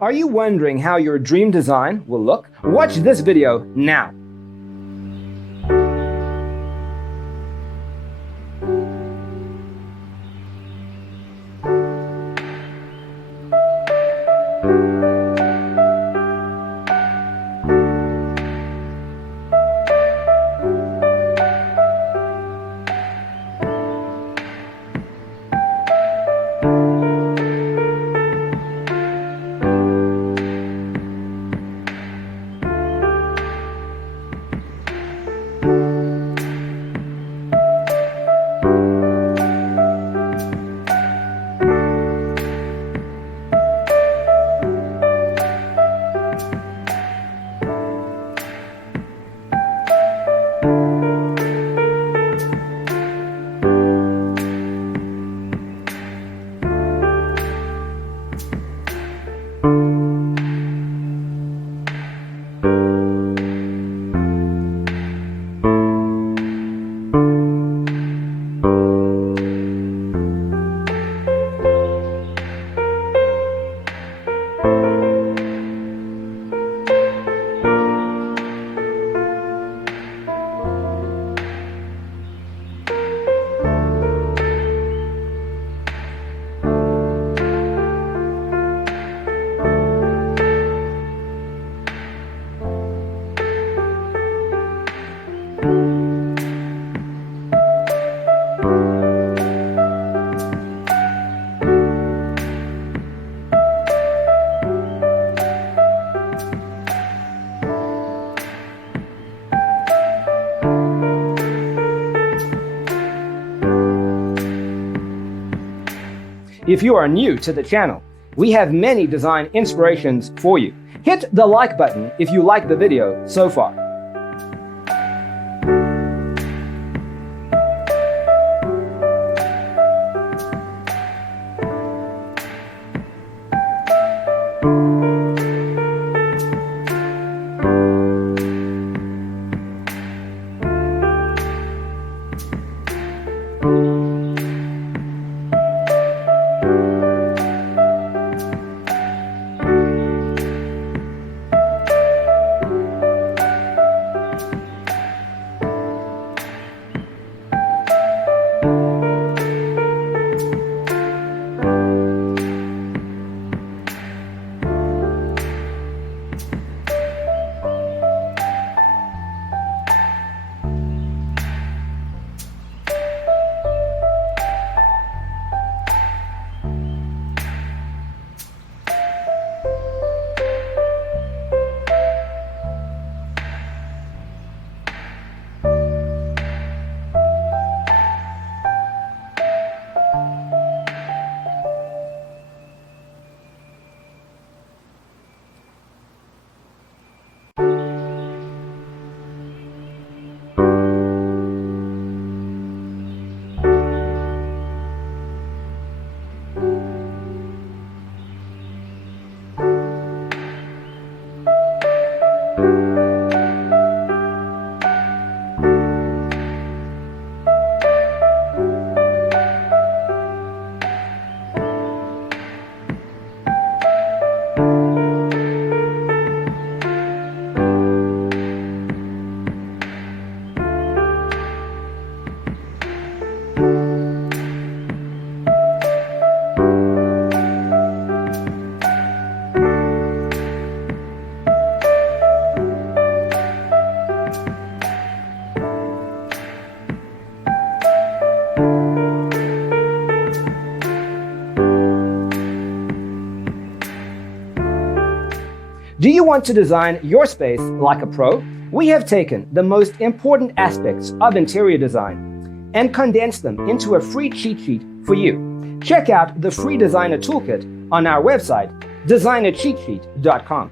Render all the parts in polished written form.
Are you wondering how your dream design will look? Watch this video now. If you are new to the channel, we have many design inspirations for you. Hit the like button if you like the video so far. Do you want to design your space like a pro? We have taken the most important aspects of interior design and condensed them into a free cheat sheet for you. Check out the free designer toolkit on our website, designercheatsheet.com.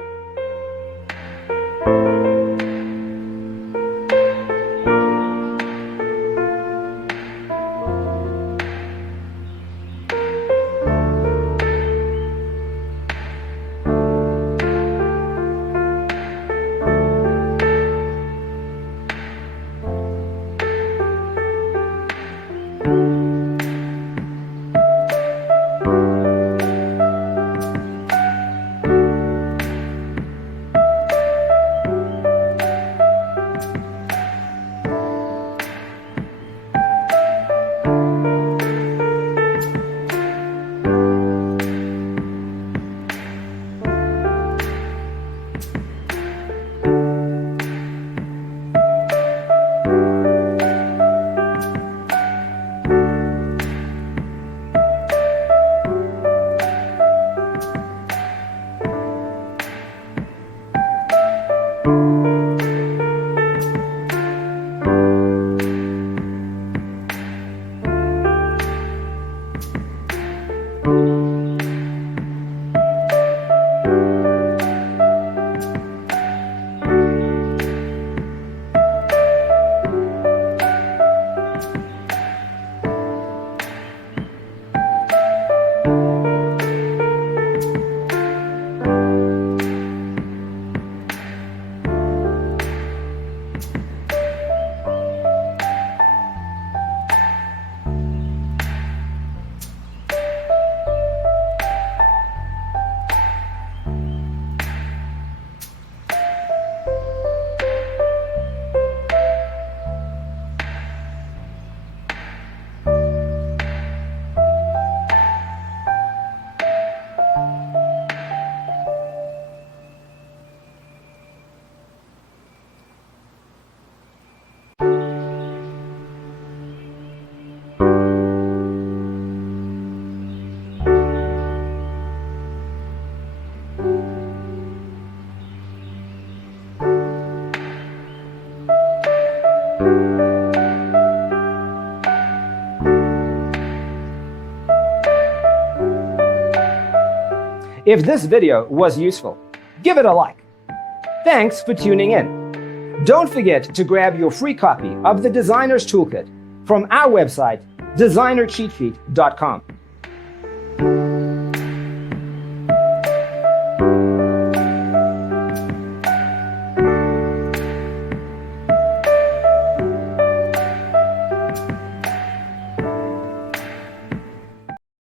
If this video was useful, give it a like. Thanks for tuning in. Don't forget to grab your free copy of the Designer's Toolkit from our website, designercheatsheet.com.